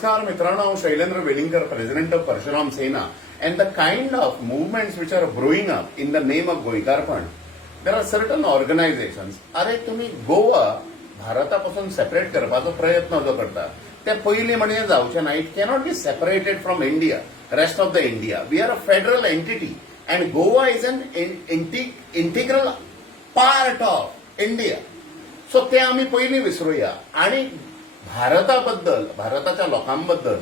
Namaskar, Mitrana. I'm Shailendra Vellinkar, President of Parshuram Sena. And the kind of movements which are brewing up in the name of Goikarpan, there are certain organizations. अरे तुम्ही Goa भारतापासून separate करपाचो प्रयत्न जो करता ते पयलीं म्हणजे जावचें ना. It cannot be separated from India, rest of the India. We are a federal entity and Goa is an integral part of India. So ते आम्ही पयलीं विसरूया. आणि भारताबद्दल, भारताच्या लोकांबद्दल,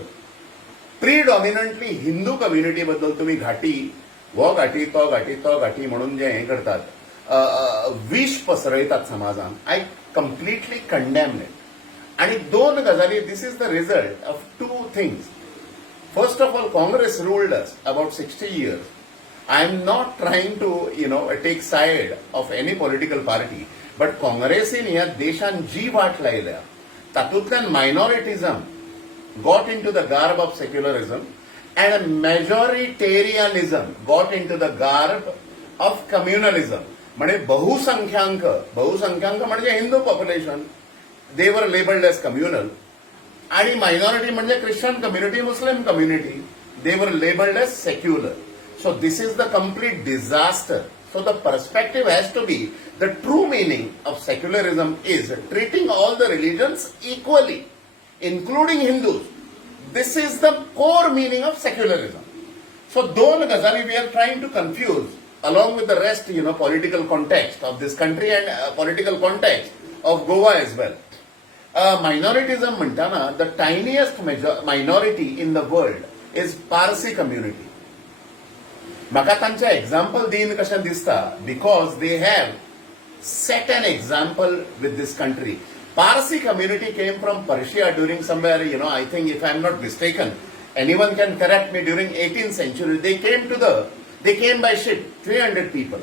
प्रिडॉमिनंटली हिंदू कम्युनिटी बद्दल तुम्ही घाटी, वो घाटी, तो घाटी, तो घाटी म्हणून जे हे करतात, विष पसरयतात समाजान. I completely condemn it. आणि दोन गजाली, this is the result of two things. First of all, Congress ruled us about 60 years. I am not trying to, take side of any political party, but काँग्रेसीन ह्या देशान जी वाट लायल्या तातूंतल्यान मायनॉरिटिझम got into the garb of secularism and majoritarianism got into the garb of communalism. म्हणजे बहुसंख्याक म्हणजे Hindu population, they were labelled as communal. आणि minority म्हणजे Christian community, Muslim community, they were labelled as secular. So this is the complete disaster. So the perspective has to be, the true meaning of secularism is treating all the religions equally, including Hindus. This is the core meaning of secularism. So दोन गजाली we are trying to confuse along with the rest, political context of this country and political context of Goa as well. Minoritism म्हणताना the tiniest minority in the world is Parsi community. म्हाका तांचें example दीन कशें दिसता, because they have set an example with this country. Parsi community came from Persia during somewhere, I think, if I'm not mistaken, anyone can correct me, during 18th century. They came by ship, 300 people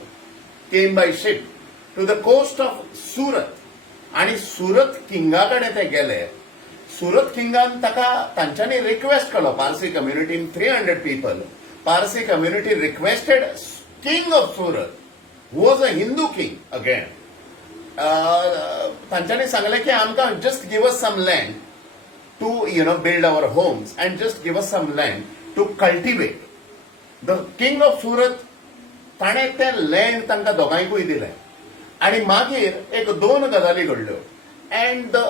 came by ship to the coast of Surat. आणि सुरत किंगाकडे ते गेले. सुरत किंगान तांच्यांनी request Kelo, Parsi कम्युनिटीन 300 people. Parsi community requested king of Surat, who was a Hindu king again. तांच्यांनी सांगले की आमकां just give us some land to build our homes and just give us some land to cultivate. The king of Surat ताणे ते land तांकां दोगांयकूय दिलें. आणि मागीर एक दोन गजाली घडल्यो. And the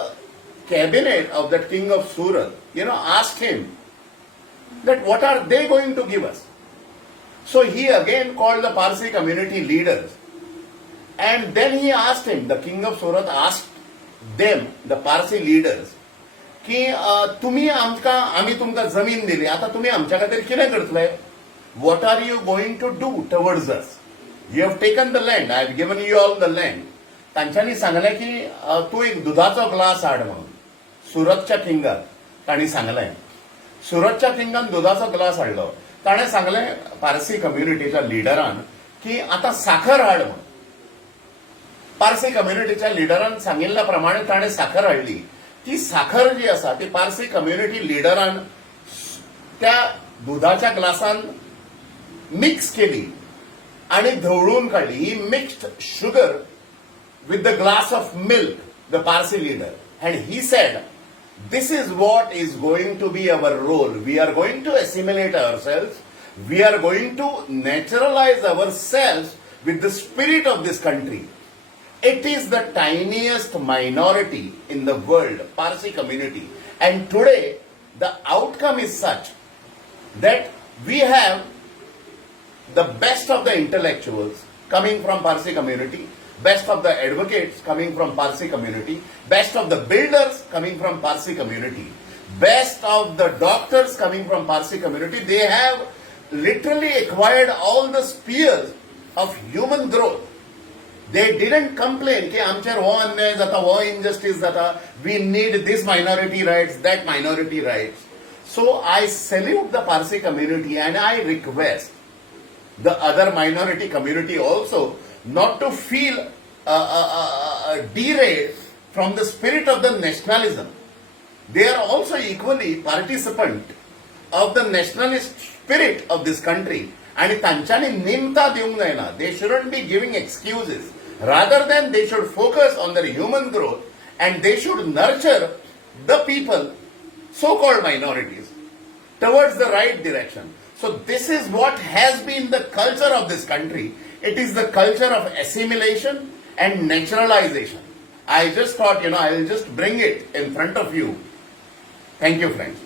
cabinet of that king of Surat asked him that what are they going to give us. So he again called the Parsi community leaders, and then he asked him, the king of Surat asked them, the Parsi leaders, की तुम्ही आम्ही तुमकां जमीन दिली, आता तुम्ही आमच्या खातीर कितें करतले? What are you going to do towards us? You have taken the land, I have given you all the land. तांच्यांनी सांगलें की तूं एक दुधाचो ग्लास हाड म्हणून. सुरतच्या किंगाक तांणी सांगलें. सुरतच्या किंगान दुधाचो ग्लास हाडलो. ताणें सांगलें पारसी कम्युनिटीच्या लिडरान की आता साखर हाड म्हणून. पारसी कम्युनिटीच्या लिडरान सांगिल्ल्या प्रमाणे ताणें साखर हाडली. ती साखर जी आसा ती पारसी कम्युनिटी लिडरान त्या दुधाच्या ग्लासान मिक्स केली आणि धवळून काडली. ही mixed sugar with the glass of milk, the Parsi leader. And he said, this is what is going to be our role. We are going to assimilate ourselves. We are going to naturalize ourselves with the spirit of this country. It is the tiniest minority in the world, Parsi community. And today, the outcome is such that we have the best of the intellectuals coming from Parsi community, best of the advocates coming from Parsi community, best of the builders coming from Parsi community, best of the doctors coming from Parsi community. They have literally acquired all the spheres of human growth. They didn't complain ki आमचेर हो अन्याय जाता, हो injustice जाता, we need this minority rights, that minority rights. So I salute the Parsi community and I request the other minority community also not to feel derailed from the spirit of the nationalism. They are also equally participant of the nationalist spirit of this country. आणि तांच्यांनी निमता दिवंक जायना. They shouldn't be giving excuses. Rather than they should focus on their human growth and they should nurture the people so-called minorities towards the right direction. So this is what has been the culture of this country. It is the culture of assimilation and naturalization. I just thought, I will just bring it in front of you. Thank you, friends.